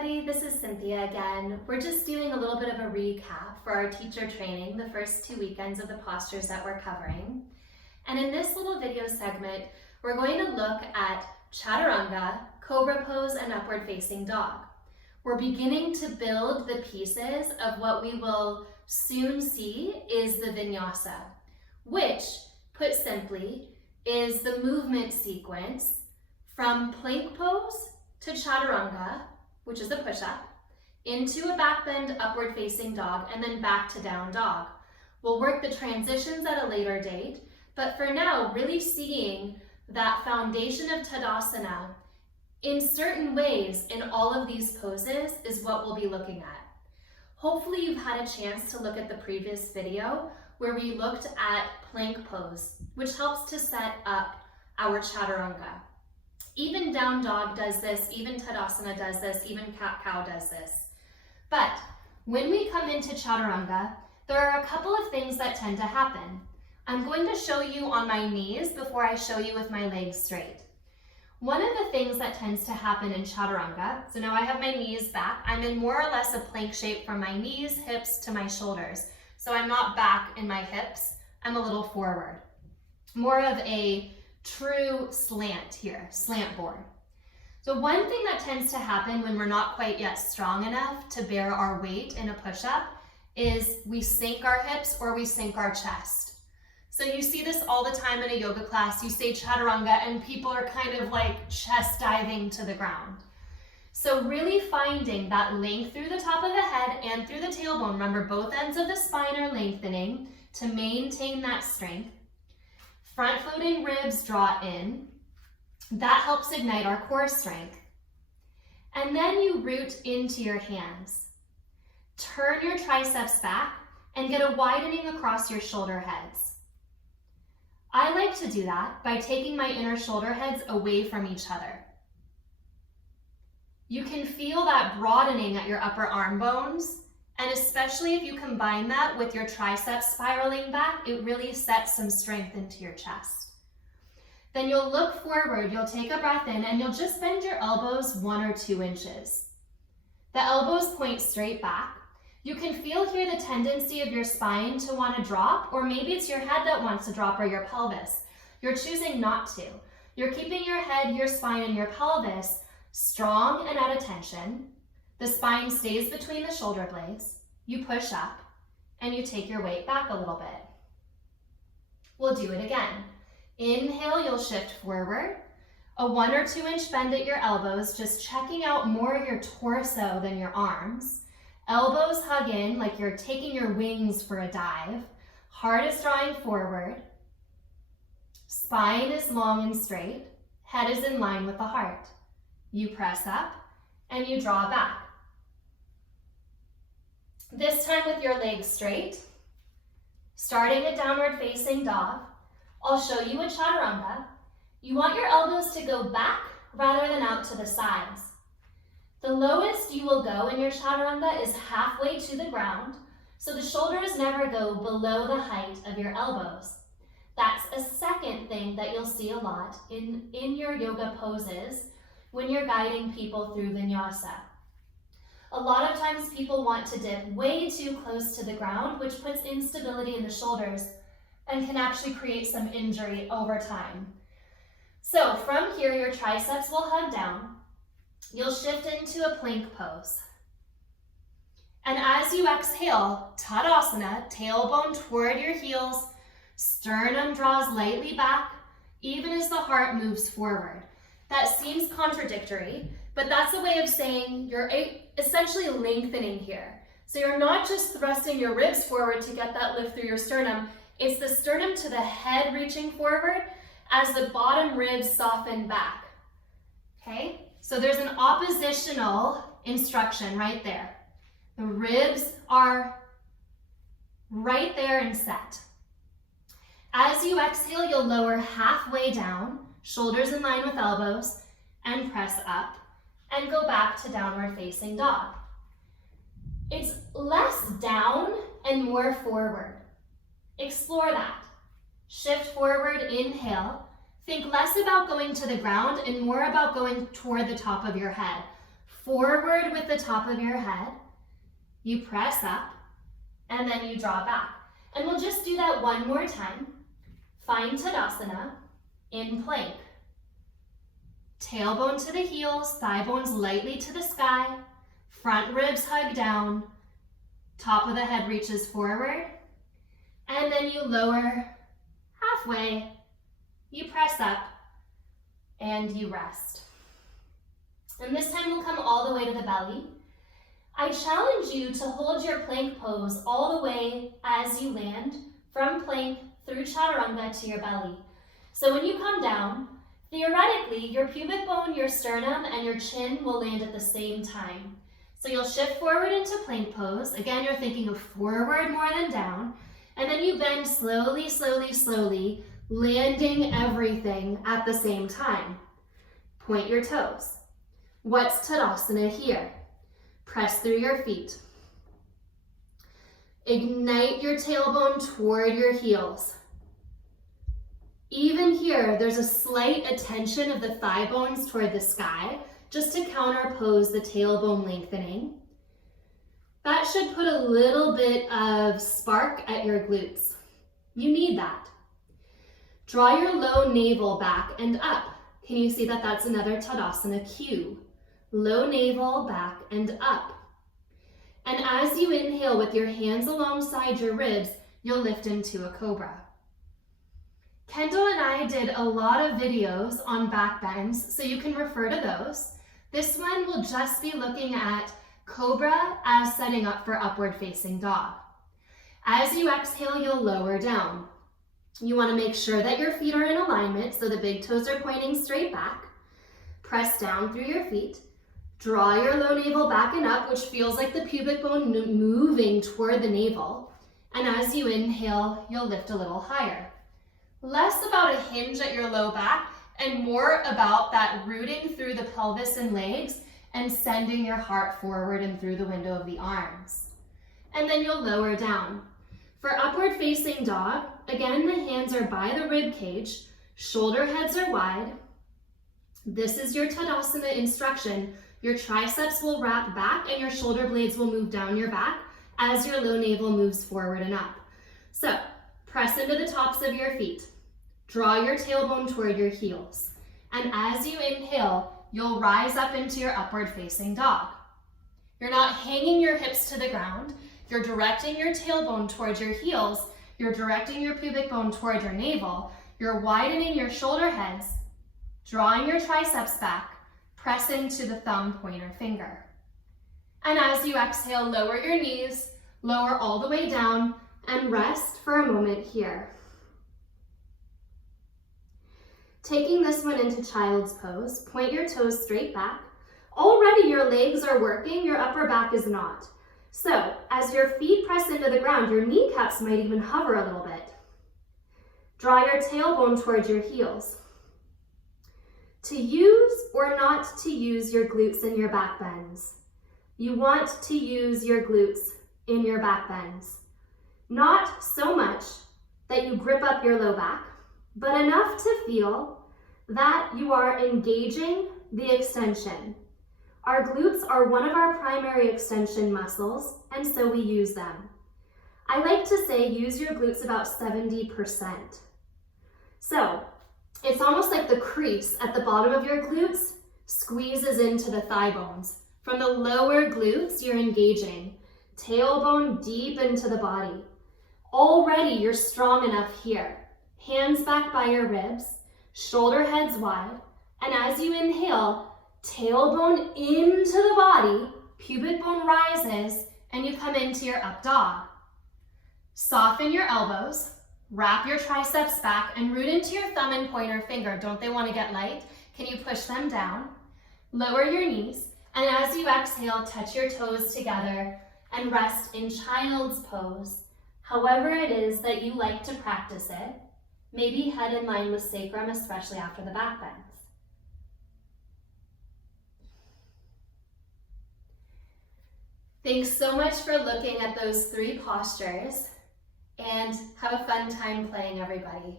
everybody, this is Cynthia again. We're just doing a little bit of a recap for our teacher training, the first 2 weekends of the postures that we're covering. And in this little video segment, we're going to look at Chaturanga, Cobra Pose, and Upward Facing Dog. We're beginning to build the pieces of what we will soon see is the Vinyasa, which, put simply, is the movement sequence from plank pose to Chaturanga, which is a push-up, into a back bend upward facing dog, and then back to down dog. We'll work the transitions at a later date, but for now, really seeing that foundation of Tadasana in certain ways in all of these poses is what we'll be looking at. Hopefully you've had a chance to look at the previous video where we looked at plank pose, which helps to set up our Chaturanga. Even down dog does this, even Tadasana does this, even cat-cow does this. But when we come into Chaturanga, there are a couple of things that tend to happen. I'm going to show you on my knees before I show you with my legs straight. One of the things that tends to happen in Chaturanga, so now I have my knees back, I'm in more or less a plank shape from my knees, hips to my shoulders. So I'm not back in my hips, I'm a little forward. More of a true slant here, slant board. So one thing that tends to happen when we're not quite yet strong enough to bear our weight in a push-up is we sink our hips or we sink our chest. So you see this all the time in a yoga class. You say Chaturanga and people are kind of like chest diving to the ground. So really finding that length through the top of the head and through the tailbone. Remember, both ends of the spine are lengthening to maintain that strength. Front floating ribs draw in. That helps ignite our core strength. And then you root into your hands. Turn your triceps back and get a widening across your shoulder heads. I like to do that by taking my inner shoulder heads away from each other. You can feel that broadening at your upper arm bones, and especially if you combine that with your triceps spiraling back, it really sets some strength into your chest. Then you'll look forward, you'll take a breath in, and you'll just bend your elbows 1 or 2 inches. The elbows point straight back. You can feel here the tendency of your spine to want to drop, or maybe it's your head that wants to drop or your pelvis. You're choosing not to. You're keeping your head, your spine, and your pelvis strong and at attention. The spine stays between the shoulder blades. You push up and you take your weight back a little bit. We'll do it again. Inhale, you'll shift forward. A 1 or 2 inch bend at your elbows, just checking out more of your torso than your arms. Elbows hug in like you're taking your wings for a dive. Heart is drawing forward. Spine is long and straight. Head is in line with the heart. You press up and you draw back. This time with your legs straight. Starting a downward facing dog. I'll show you a Chaturanga. You want your elbows to go back rather than out to the sides. The lowest you will go in your Chaturanga is halfway to the ground, so the shoulders never go below the height of your elbows. That's a second thing that you'll see a lot in your yoga poses when you're guiding people through Vinyasa. A lot of times people want to dip way too close to the ground, which puts instability in the shoulders and can actually create some injury over time. So from here, your triceps will hug down. You'll shift into a plank pose. And as you exhale, Tadasana, tailbone toward your heels, sternum draws lightly back, even as the heart moves forward. That seems contradictory, but that's a way of saying you're essentially lengthening here. So you're not just thrusting your ribs forward to get that lift through your sternum, it's the sternum to the head reaching forward as the bottom ribs soften back, okay? So there's an oppositional instruction right there. The ribs are right there and set. As you exhale, you'll lower halfway down, shoulders in line with elbows, and press up, and go back to downward facing dog. It's less down and more forward. Explore that. Shift forward, inhale. Think less about going to the ground and more about going toward the top of your head. forward with the top of your head, you press up, and then you draw back. And we'll just do that one more time. Find Tadasana in plank. Tailbone to the heels, thigh bones lightly to the sky, front ribs hug down, top of the head reaches forward, and then you lower halfway, you press up, and you rest. And this time we'll come all the way to the belly. I challenge you to hold your plank pose all the way as you land from plank through Chaturanga to your belly. So when you come down, theoretically, your pubic bone, your sternum, and your chin will land at the same time. So you'll shift forward into plank pose. Again, you're thinking of forward more than down. And then you bend slowly, slowly, slowly, landing everything at the same time. Point your toes. What's Tadasana here? Press through your feet. Ignite your tailbone toward your heels. Even here, there's a slight attention of the thigh bones toward the sky, just to counterpose the tailbone lengthening. That should put a little bit of spark at your glutes. You need that. Draw your low navel back and up. Can you see that that's another Tadasana cue? Low navel, back and up. And as you inhale with your hands alongside your ribs, you'll lift into a cobra. Kendall and I did a lot of videos on back bends, so you can refer to those. This one will just be looking at cobra as setting up for upward facing dog. As you exhale, you'll lower down. You want to make sure that your feet are in alignment, so the big toes are pointing straight back. Press down through your feet. Draw your low navel back and up, which feels like the pubic bone moving toward the navel. And as you inhale, you'll lift a little higher. Less about a hinge at your low back and more about that rooting through the pelvis and legs and sending your heart forward and through the window of the arms. And then you'll lower down. For upward facing dog, again, the hands are by the rib cage, shoulder heads are wide. This is your Tadasana instruction. Your triceps will wrap back and your shoulder blades will move down your back as your low navel moves forward and up. So press into the tops of your feet. Draw your tailbone toward your heels. And as you inhale, you'll rise up into your upward facing dog. You're not hanging your hips to the ground. You're directing your tailbone towards your heels. You're directing your pubic bone toward your navel. You're widening your shoulder heads, drawing your triceps back, pressing to the thumb pointer finger. And as you exhale, lower your knees, lower all the way down, and rest for a moment here. Taking this one into child's pose, point your toes straight back. Already your legs are working, your upper back is not. So as your feet press into the ground, your kneecaps might even hover a little bit. Draw your tailbone towards your heels. To use or not to use your glutes in your back bends. You want to use your glutes in your back bends. Not so much that you grip up your low back, but enough to feel that you are engaging the extension. Our glutes are one of our primary extension muscles, and so we use them. I like to say use your glutes about 70%. So it's almost like the crease at the bottom of your glutes squeezes into the thigh bones. From the lower glutes, you're engaging. Tailbone deep into the body. Already you're strong enough here. Hands back by your ribs, shoulder heads wide, and as you inhale, tailbone into the body, pubic bone rises, and you come into your up dog. Soften your elbows, wrap your triceps back, and root into your thumb and pointer finger. Don't they want to get light? Can you push them down? Lower your knees, and as you exhale, touch your toes together and rest in child's pose. However it is that you like to practice it, maybe head in line with sacrum, especially after the back bends. Thanks so much for looking at those 3 postures, and have a fun time playing, everybody.